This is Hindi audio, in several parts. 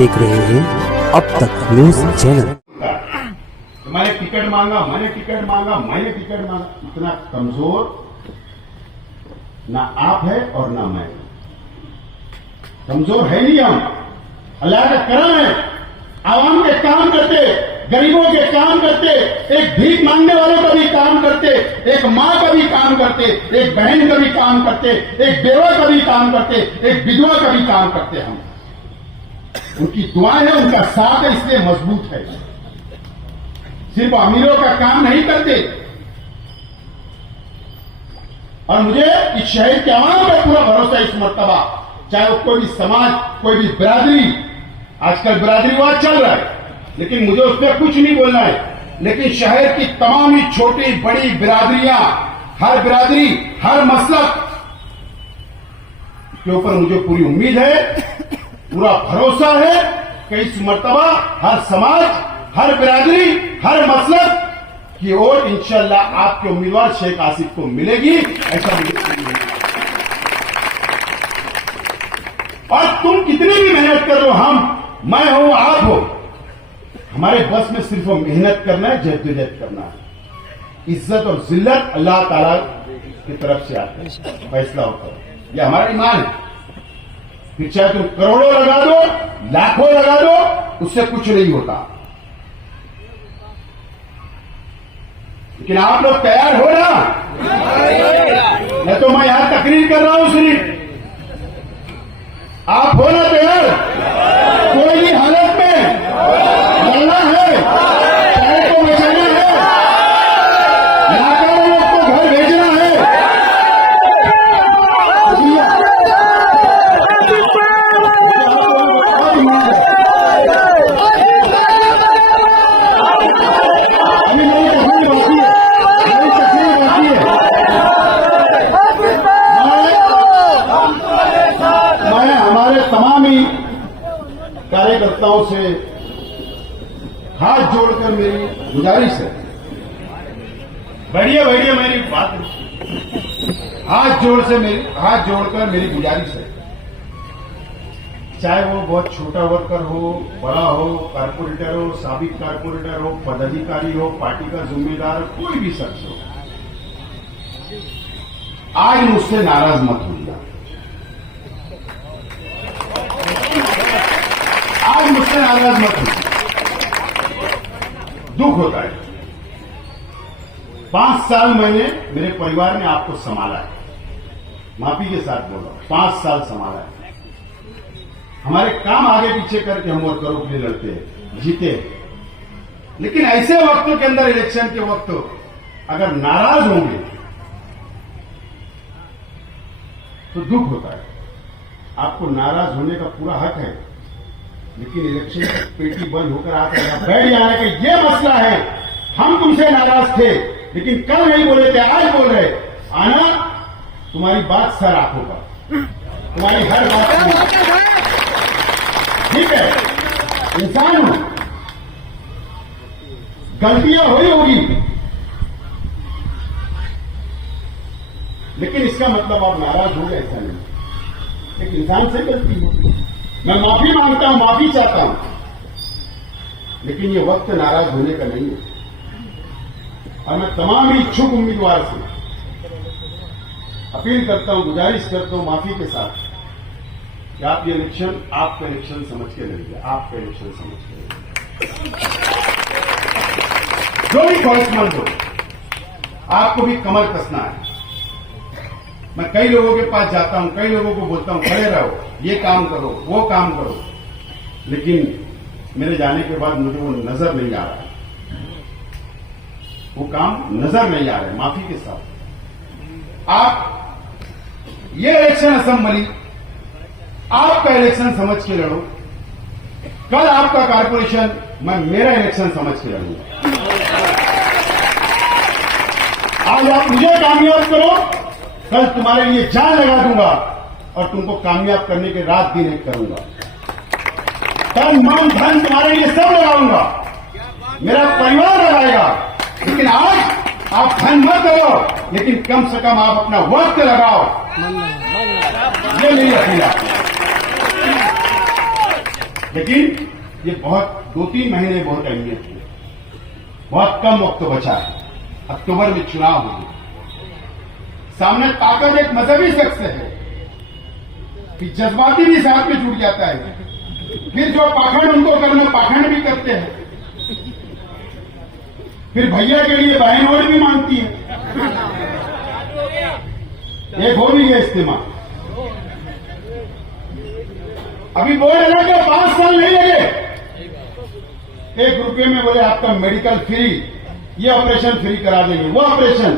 देख रहे हैं अब तक न्यूज चैनल। मैंने टिकट मांगा, मैंने टिकट मांगा, मैंने टिकट मांगा। इतना कमजोर ना आप है और ना मैं। कमजोर है नहीं हम, अल्लाह का करम है। आवाम के काम करते, गरीबों के काम करते, एक भीख मांगने वालों का भी काम करते, एक मां का भी काम करते, एक बहन का भी काम करते, एक बेवा का भी काम करते, एक विधवा का भी काम करते। हम उनकी दुआएं है, उनका साथ है, इसलिए मजबूत है। सिर्फ अमीरों का काम नहीं करते। और मुझे इस शहर के आवाम पर पूरा भरोसा इस मर्तबा, चाहे वो कोई भी समाज, कोई भी बिरादरी, आजकल बिरादरीवाद चल रहा है, लेकिन मुझे उस पर कुछ नहीं बोलना है। लेकिन शहर की तमाम ही छोटी बड़ी बिरादरियां, हर बिरादरी, हर मसलक के ऊपर मुझे पूरी उम्मीद है, पूरा भरोसा है कि इस मर्तबा हर समाज, हर बिरादरी, हर मसलक की ओर इंशाअल्लाह आपके उम्मीदवार शेख आसिफ को मिलेगी। ऐसा मुझे और तुम कितनी भी मेहनत कर लो, मैं हूं, आप हो, हमारे बस में सिर्फ मेहनत करना है, जद्दोजहद करना है। इज्जत और जिल्लत अल्लाह ताला की तरफ से आता है, फैसला होता है। यह हमारा ईमान है। फिर चाहे तुम करोड़ों लगा दो, लाखों लगा दो, उससे कुछ नहीं होता। लेकिन आप लोग तैयार हो ना? नहीं तो मैं यहां तकरीर कर रहा हूं सिर्फ। आप हो ना तैयार? कोई भी हालत में लड़ना है, चाहे को बचाना है, नाकारों लोग को घर भेजना है। अभी मेरी तकलीफ बाकी है, मेरी तकलीफ बाकी है। मैं हमारे तमाम ही कार्यकर्ताओं से हाथ जोड़कर मेरी गुजारिश है, बढ़िया बढ़िया मेरी बात, हाथ जोड़कर मेरी गुजारिश है। चाहे वो बहुत छोटा वर्कर हो, बड़ा हो, कारपोरेटर हो, साबिक कारपोरेटर हो, पदाधिकारी हो, पार्टी का जिम्मेदार, कोई भी शख्स हो, आज मुझसे नाराज मत होइएगा। आज मुझसे नाराज मत होइए, दुख होता है। 5 साल मेरे परिवार ने आपको संभाला है, माफी के साथ बोल रहा हूं, 5 साल संभाला है। हमारे काम आगे पीछे करके हम वर्करों के लिए लड़ते हैं, जीते हैं। लेकिन ऐसे वक्तों के अंदर, इलेक्शन के वक्त अगर नाराज होंगे तो दुख होता है। आपको नाराज होने का पूरा हक है, लेकिन इलेक्शन की पेटी बंद होकर आकर बैठ जाने का ये मसला है। हम तुमसे नाराज थे, लेकिन कल नहीं बोले थे, आज बोल रहे। आना तुम्हारी बात सर आंखों पर, तुम्हारी हर बात ठीक है। इंसान हो, गलतियां हुई होगी, लेकिन इसका मतलब आप नाराज हो गए, ऐसा नहीं। एक इंसान से गलती होगी, मैं माफी मांगता हूं, माफी चाहता हूं, लेकिन ये वक्त नाराज होने का नहीं है। और मैं तमाम इच्छुक उम्मीदवार से अपील करता हूं, गुजारिश करता हूं माफी के साथ कि आप ये इलेक्शन आपका इलेक्शन समझ के लड़िए, आपका इलेक्शन समझ के लड़िए। जो भी ख्वाहिशमंद हो, आपको भी कमर कसना है। मैं कई लोगों के पास जाता हूं, कई लोगों को बोलता हूं खड़े रहो, ये काम करो, वो काम करो, लेकिन मेरे जाने के बाद मुझे वो नजर नहीं आ रहा है, वो काम नजर नहीं आ रहा है। माफी के साथ आप ये इलेक्शन असेंबली आपका इलेक्शन समझ के लड़ो। कल आपका कारपोरेशन मैं मेरा इलेक्शन समझ के लड़ूंगा। आज आप मुझे कामयाब करो, कल तुम्हारे लिए जान लगा दूंगा और तुमको कामयाब करने के रात दिन एक करूंगा। तन मन धन तुम्हारे लिए सब लगाऊंगा, मेरा परिवार लगाएगा। लेकिन आज आप धन मत लगाओ, लेकिन कम से कम आप अपना वक्त लगाओ। ये मेरी अपील है। लेकिन ये बहुत 2-3 महीने बहुत अहमियत है, बहुत कम वक्त बचा है। अक्टूबर में चुनाव होंगे, सामने ताकत एक मजहबी शख्स है कि जज्बाती भी साथ में जुड़ जाता है, फिर जो पाखंड उनको करना पाखंड भी करते हैं, फिर भैया के लिए बहन और भी मांगती है। एक हो भी गया इस्तेमाल। अभी बोल रहे कि 5 साल नहीं लगे, 1 रुपये में बोले आपका मेडिकल फ्री, ये ऑपरेशन फ्री करा देंगे, वो ऑपरेशन।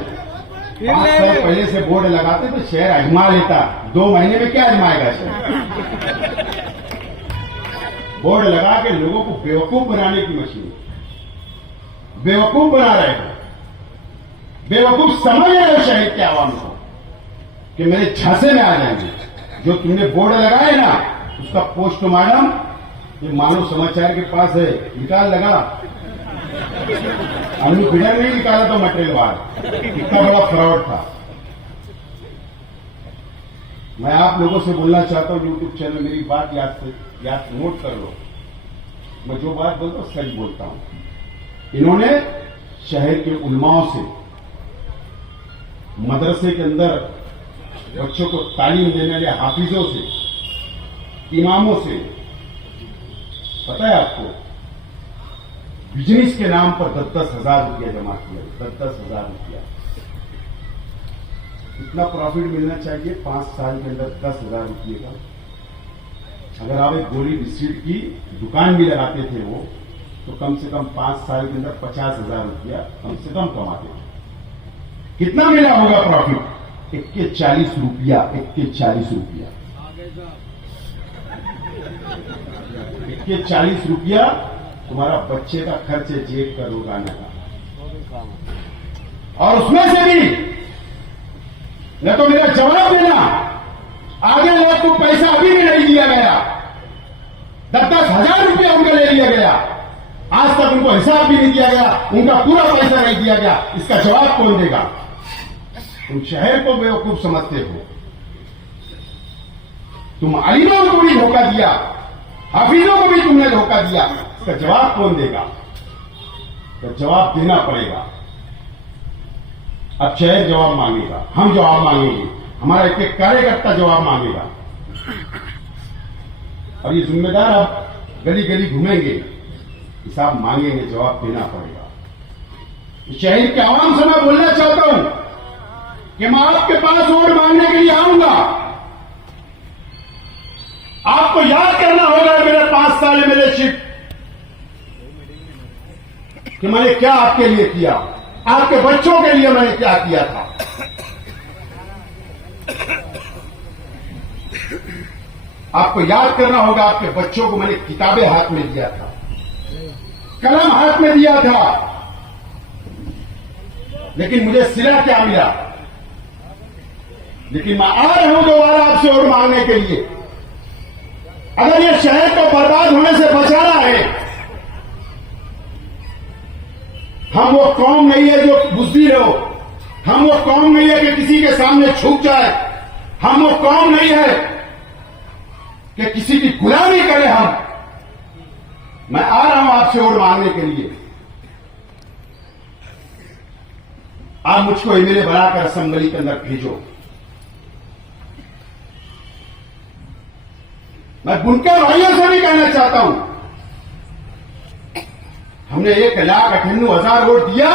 5 साल पहले से बोर्ड लगाते तो शहर आजमा लेता, 2 महीने में क्या आजमाएगा शहर? बोर्ड लगा के लोगों को बेवकूफ बनाने की मशीन, बेवकूफ बना रहे हो, बेवकूफ समझ रहे हो शहर के आवाम को कि मेरे झांसे में आ जाएंगे। जो तुमने बोर्ड लगाए ना, उसका पोस्टमार्टम ये मानव समाचार के पास है, निकाल लगा। हमने बिना नहीं निकाला तो मटेरियल बाहर, इतना बड़ा फ्रॉड था। मैं आप लोगों से बोलना चाहता हूं, यूट्यूब चैनल मेरी बात याद नोट कर लो। मैं जो बात बोलता हूं सच बोलता हूं। इन्होंने शहर के उलमाओं से, मदरसे के अंदर बच्चों को तालीम देने वाले हाफिजों से, इमामों से, पता है आपको, बिजनेस के नाम पर 10-10 हजार रुपया जमा किया, 10-10 हजार रुपया। इतना प्रॉफिट मिलना चाहिए 5 साल के अंदर 10 हजार रुपये का। अगर आप एक गोली बिस्किट की दुकान भी लगाते थे वो, तो कम से कम 5 साल के अंदर 50 हजार रुपया कम से कम कमाते थे। कितना मिला होगा प्रॉफिट? 1 के 40 रुपया, 1 के 40 रुपया, 1 के 40 रुपया तुम्हारा बच्चे का खर्च है, जेब का रोजाना का। और उसमें से भी न तो मेरा जवाब देना, आगे लोग को पैसा अभी भी नहीं दिया गया, 10-10 हजार रुपया उनका ले लिया गया, आज तक उनको हिसाब भी नहीं दिया गया, उनका पूरा पैसा नहीं दिया गया। इसका जवाब कौन देगा? तुम शहर को बेवकूफ समझते हो, तुम अलीमों को भी धोखा दिया, हाफिजों को भी तुमने धोखा दिया। इसका जवाब कौन देगा? तो जवाब देना पड़ेगा। अब शहर जवाब मांगेगा, हम जवाब मांगेंगे, हमारा एक कार्यकर्ता जवाब मांगेगा, और ये जिम्मेदार अब गली गली घूमेंगे, हिसाब मांगेंगे, जवाब देना पड़ेगा। शहर के आवाम से मैं बोलना चाहता हूं कि मैं आपके पास वोट मांगने के लिए आऊंगा। आपको याद करना होगा मेरे 5 साल मेरे शिफ्ट कि मैंने क्या आपके लिए किया, आपके बच्चों के लिए मैंने क्या किया था। आपको याद करना होगा, आपके बच्चों को मैंने किताबें हाथ में दिया था, कलम हाथ में दिया था, लेकिन मुझे सिला क्या मिला? लेकिन मैं आ रहा हूं दोबारा आपसे वोट मांगने के लिए। अगर ये शहर को बर्बाद होने से बचाना है, हम वो कौम नहीं है जो बुज़दिल हो, हम वो कौम नहीं है कि किसी के सामने झुक जाए, हम वो कौम नहीं है कि किसी की गुलामी करें हम। मैं आ रहा हूं आपसे वोट मांगने के लिए। आप मुझको एमएलए बनाकर असेंबली के अंदर भेजो। मैं बुनकर भाइयों से भी कहना चाहता हूं, हमने 1,98,000 वोट दिया,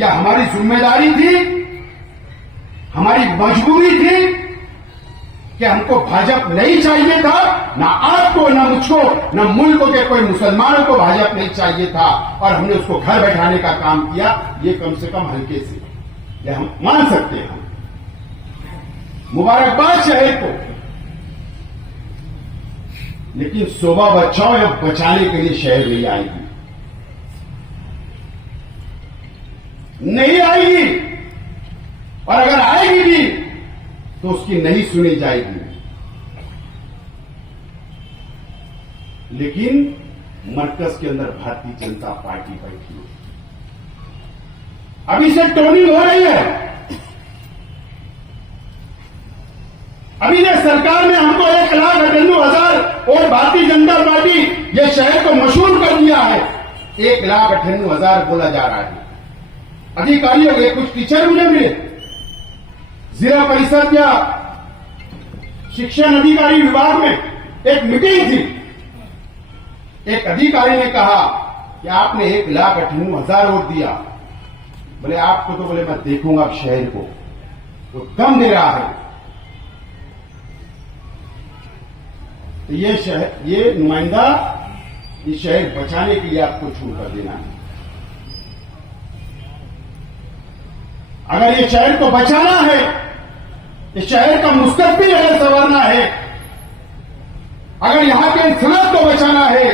यह हमारी जिम्मेदारी थी, हमारी मजबूरी थी कि हमको भाजपा नहीं चाहिए था, ना आपको, ना मुझको, ना मुल्क के कोई मुसलमानों को भाजपा नहीं चाहिए था, और हमने उसको घर बैठाने का काम किया। ये कम से कम हल्के से ये हम मान सकते हैं। मुबारकबाद शहर को, लेकिन शोभा बचाओ या बचाने के लिए शहर नहीं आएगी, नहीं आएगी, और अगर आएगी भी तो उसकी नहीं सुनी जाएगी। लेकिन मरकज के अंदर भारतीय जनता पार्टी बैठी है, अभी से टोनिंग हो रही है। अभी ने सरकार ने हमको 1,98,000 और भारतीय जनता पार्टी ये शहर को मशहूर कर दिया है। 1,98,000 बोला जा रहा है। अधिकारियों के कुछ टीचर मुझे मिले, जिला परिषद या शिक्षण अधिकारी विभाग में एक मीटिंग थी। एक अधिकारी ने कहा कि आपने 1,98,000 वोट दिया। बोले आपको तो बोले मैं देखूंगा शहर को, वो दम दे रहा है। तो ये शहर, ये नुमाइंदा इस शहर बचाने के लिए आपको छूट कर देना है। अगर ये शहर को बचाना है, इस शहर का मुस्तकबिल अगर संवारना है, अगर यहां के सनत को बचाना है,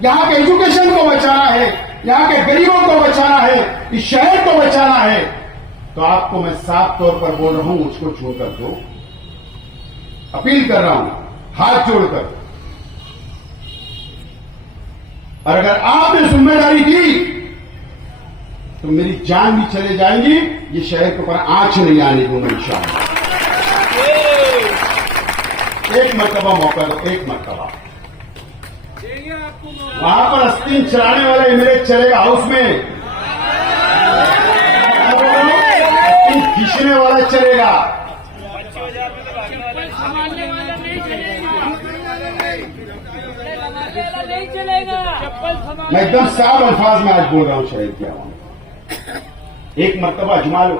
यहां के एजुकेशन को बचाना है, यहां के गरीबों को बचाना है, इस शहर को बचाना है, तो आपको मैं साफ तौर पर बोल रहा हूं, मुझको छोड़कर दो। अपील कर रहा हूं हाथ जोड़कर। और अगर आपने जिम्मेदारी दी तो मेरी जान भी चले जाएंगी, ये शहर के ऊपर आंच नहीं आने दूंगा इंशाअल्लाह। एक मरतबा मौका दो, एक मरतबा। वहां पर अस्तीन चलाने वाला एमएलए चलेगा हाउस में, अस्तीन खींचने वाला चलेगा। मैं एकदम साफ अल्फाज में आज बोल रहा हूं शहर की आवाम। एक मरतबा अजमा लो,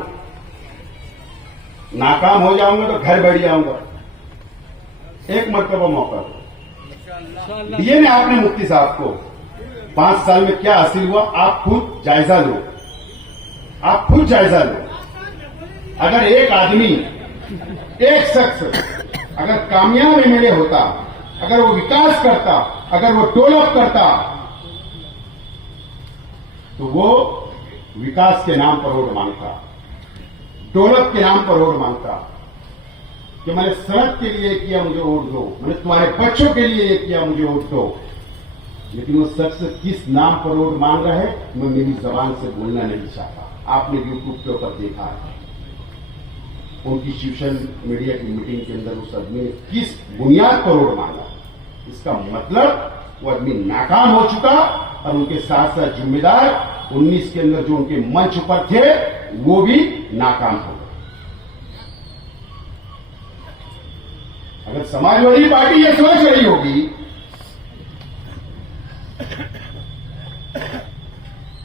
नाकाम हो जाऊंगा तो घर बैठ जाऊंगा। एक मरतबा मौका दो। दिए ने आपने मुफ्ती साहब को 5 साल में क्या हासिल हुआ, आप खुद जायजा लो, आप खुद जायजा लो। अगर एक आदमी, एक शख्स अगर कामयाब एमएलए होता, अगर वो विकास करता, अगर वो डेवलप करता, तो वो विकास के नाम पर वोट मांगता, डेवलप के नाम पर वोट मांगता कि मैंने सड़क के लिए किया मुझे वोट दो, मैंने तुम्हारे बच्चों के लिए ये किया मुझे वोट दो। लेकिन वो शख्स किस नाम पर वोट मांग रहा है मैं मेरी जबान से बोलना नहीं चाहता। आपने यूट्यूब के ऊपर देखा है उनकी सोशल मीडिया की मीटिंग के अंदर उस आदमी ने किस बुनियाद पर वोट मांगा। इसका मतलब वो आदमी नाकाम हो चुका और उनके साथ साथ जिम्मेदार 19 के अंदर जो उनके मंच पर थे वो भी नाकाम हो गए। अगर समाजवादी पार्टी ये सोच रही होगी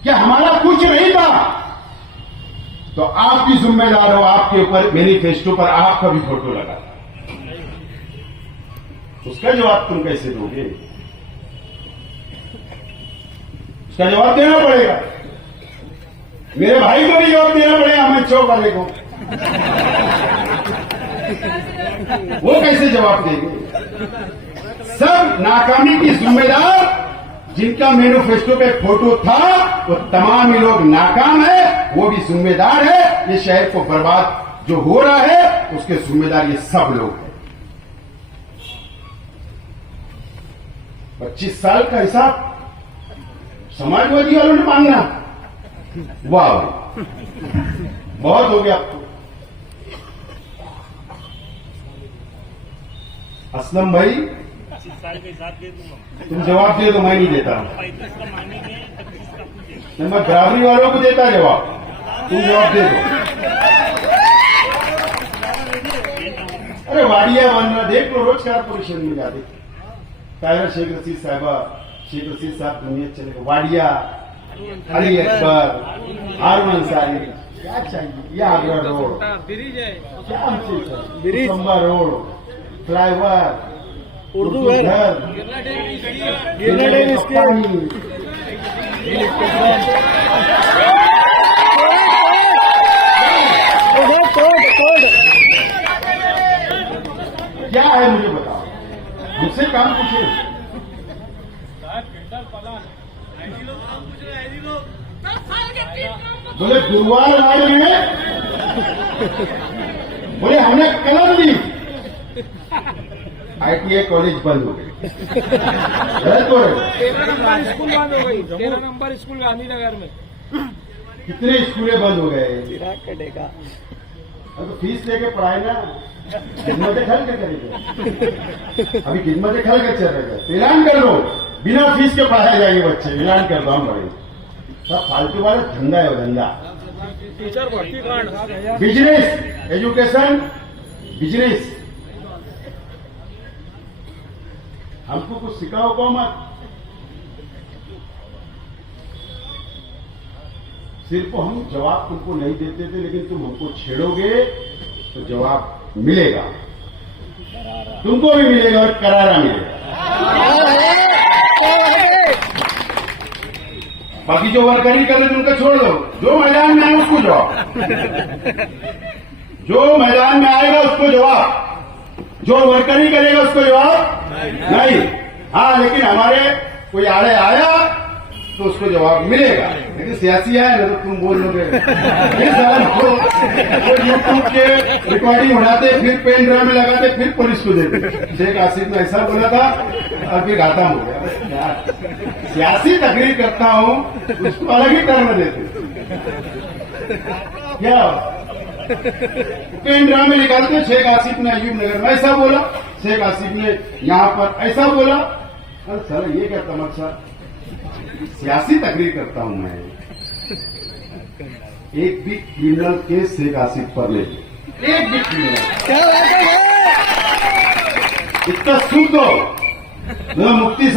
कि हमारा कुछ नहीं था, तो आप भी जिम्मेदार हो। आपके ऊपर मैनिफेस्टो पर आपका भी फोटो लगा, उसका जवाब तुम कैसे दोगे? उसका जवाब देना पड़ेगा। मेरे भाई को भी जवाब देना पड़ेगा, अमित चौक वाले को। वो कैसे जवाब देंगे? सब नाकामी की जिम्मेदार जिनका मैनिफेस्टो पे फोटो था वो तमाम ही लोग नाकाम है, वो भी जिम्मेदार है। ये शहर को बर्बाद जो हो रहा है उसके जिम्मेदार ये सब लोग हैं। 25 साल का हिसाब समाजवादी वालों ने मांगना, वाह बहुत हो गया। अब तो असलम भाई तुम जवाब दे दो, मैं नहीं देता। मैं बराबरी वालों को देता जवाब, तुम जवाब दे दो। अरे वाडिया बनना देख लो, रोज कारपोरेशन में जाते ताहिर शेख रशीद साहबा, शेख रशीद साहब दुनिया चले, वाडिया, अली अकबर, हारून अंसारी, क्या चाहिए? ये आगरा रोड, क्या चाहिए? चंबा रोड, फ्लाईओवर, उर्दू घर, क्या है मुझे बताओ, मुझसे काम पूछे। बोले गुरुवार आए में बोले हमने कलम दी, आईटीआई कॉलेज बंद हो गई। गलत हो रहे? 13 नंबर स्कूल बंद हो गई, 13 नंबर स्कूल गांधीनगर में। कितने स्कूलें बंद हो गए? तो फीस लेके पढ़ाए ना, खिदमत खल के करेंगे। अभी खिदमत खल के चल रहे, ऐलान कर लो बिना फीस के पढ़ाए जाएंगे बच्चे, ऐलान कर दो हम पढ़ेंगे। सब फालतू वाला धंधा है वो धंधा। टीचर भर्ती कांड बिजनेस, एजुकेशन बिजनेस। हमको कुछ सिखाओ को मत, सिर्फ हम जवाब तुमको नहीं देते थे, लेकिन तुम हमको छेड़ोगे तो जवाब मिलेगा, तुमको भी मिलेगा और करारा मिलेगा। बाकी जो वर्करी कर रहे उनका छोड़ दो, जो मैदान में आए उसको जवाब, जो मैदान में आएगा उसको जवाब, जो वर्करी करेगा उसको जवाब नहीं। हाँ, लेकिन हमारे कोई आड़े आया तो उसको जवाब मिलेगा, लेकिन सियासी आया ना तो तुम बोल लोगे। यूट्यूब के रिकॉर्डिंग उड़ाते, फिर पेन ड्राइव में लगाते, फिर पुलिस को देते। शेख आसिफ ने ऐसा बोला था और फिर घाटा हो गया। सियासी तकरीर करता हूं उसको अलग ही टर्म देते क्या, पेन ड्राइव में निकालते। शेख आसिफ ने अयूब नगर में ऐसा बोला, शेख आसिफ ने यहां पर ऐसा बोला। अरे सर ये क्या तमाशा, सियासी तकरीर करता हूं मैं। एक भी क्रिमिनल केस शेख आसिफ पर ले, एक भी क्रिमिनल। इतना सुन दो, मुफ्ती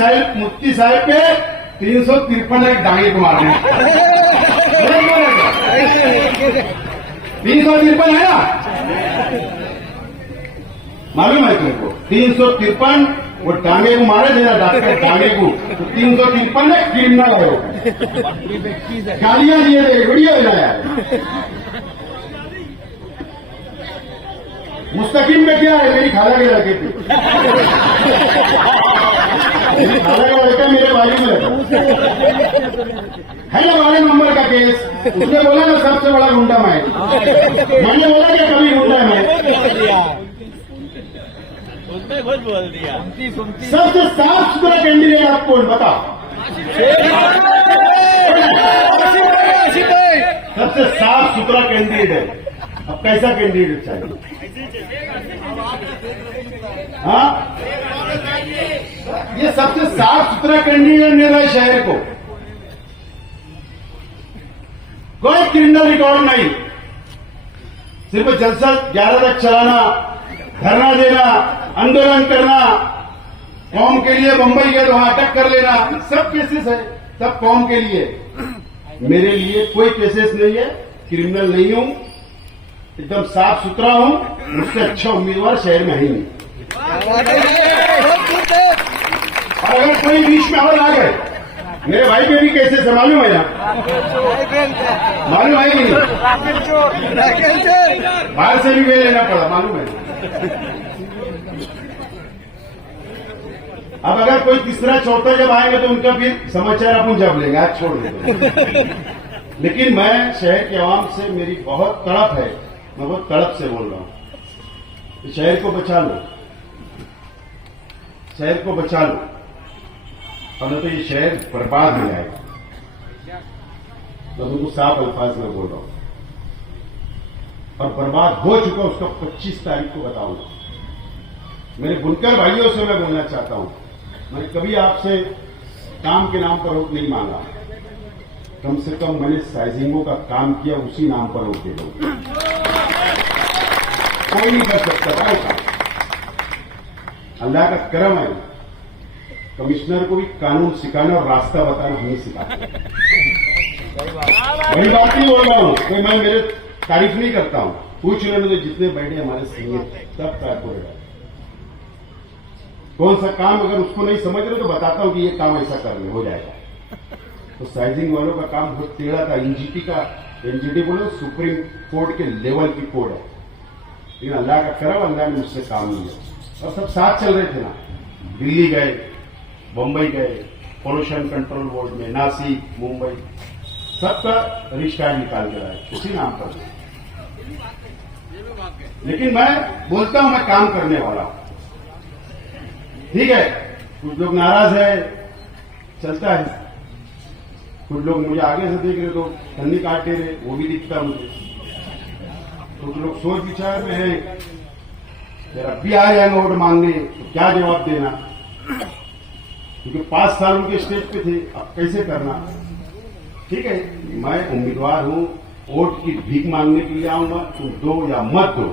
साहब पे 353 एक डांगे को मारने, 353 है ना, मालूम है तुमको? 353 वो टांगे को मारे थे ना डॉक्टर, टांगे को, तो 353 में क्रिमिनल है। गालियां दिए थे, वीडियो बनाया। मुस्तकिम में क्या है, मेरी खाला के लड़के थे, मेरी खाला का लड़का मेरे बाजू में लगा है ना। 12 नंबर का केस, उसने बोला ना सबसे बड़ा गुंडा मैं, मैंने बोला क्या कभी गुंडा मैं? उसने खुद बोल दिया। सबसे साफ सुथरा कैंडिडेट आप कौन बता? सबसे साफ सुथरा कैंडिडेट है। अब कैसा कैंडिडेट चाहिए? हाँ, ये सबसे साफ सुथरा कैंडिडेट मिल रहा है शहर को। कोई क्रिमिनल रिकॉर्ड नहीं, सिर्फ जलसा 11 तक चलाना, धरना देना, आंदोलन करना, कौम के लिए मुंबई गए तो वहां अटक कर लेना, सब केसेस है, सब कौम के लिए। मेरे लिए कोई केसेस नहीं है, क्रिमिनल नहीं हूं, एकदम साफ सुथरा हूं, मुझसे अच्छा उम्मीदवार शहर में है ही नहीं। और अगर कोई बीच में और आ गए, मेरे भाई पे भी केसेस है, मालूम है ना? मालूम है कि नहीं? बाहर से भी वे लेना पड़ा, मालूम है? अब अगर कोई तीसरा चौथा जब आएंगे तो उनका फिर समाचार अपन जब लेंगे, आज छोड़ देंगे। लेकिन मैं शहर के आवाम से, मेरी बहुत तड़प है, मैं बहुत तड़प से बोल रहा हूं, शहर को बचा लो, शहर को बचा लो, और तो ये शहर बर्बाद हो जाएगा। मैं उनको साफ अल्फाज में बोल रहा हूं, और बर्बाद हो चुका उसका 25 तारीख को बताऊंगा। मेरे बुनकर भाइयों से मैं बोलना चाहता हूं, मैंने कभी आपसे काम के नाम पर वोट नहीं मांगा, कम से कम मैंने साइजिंगों का काम किया, उसी नाम पर वोट दे दूंगा। कोई नहीं कर सकता था काम, अल्लाह का करम है। कमिश्नर को भी कानून सिखाना और रास्ता बताना हमें सिखाते हैं। वही बात नहीं बोल रहा हूं, कोई मैं मेरे तारीफ नहीं करता हूं, पूछ लेने तो जितने बैठे हमारे सीनियर सब कारपोरेट है, कौन सा काम अगर उसको नहीं समझ रहे तो बताता हूं कि ये काम ऐसा कर ले, हो जाएगा। तो साइजिंग वालों का काम बहुत टेढ़ा था। एनजीटी का, एनजीटी बोले सुप्रीम कोर्ट के लेवल की कोड है, लेकिन अल्लाह का करम, अल्लाह ने मुझसे काम लिया और सब साथ चल रहे थे ना। दिल्ली गए, बंबई गए, पोल्यूशन कंट्रोल बोर्ड में, नासिक, मुंबई, सबका रजिस्ट्रार निकाल के लाए उसी नाम पर। लेकिन मैं बोलता हूं मैं काम करने वाला हूं, ठीक है। कुछ लोग नाराज है, चलता है, कुछ लोग मुझे आगे से देख रहे तो ठंडी काट दे रहे, वो भी दिखता मुझे। कुछ लोग सोच विचार में हैं, फिर अब भी आ जाए वोट मांगने तो क्या जवाब देना, क्योंकि 5 साल उनके स्टेज पे थे, अब कैसे करना। ठीक है, मैं उम्मीदवार हूं, वोट की भीख मांगने के लिए आऊंगा, तुम दो या मत दो।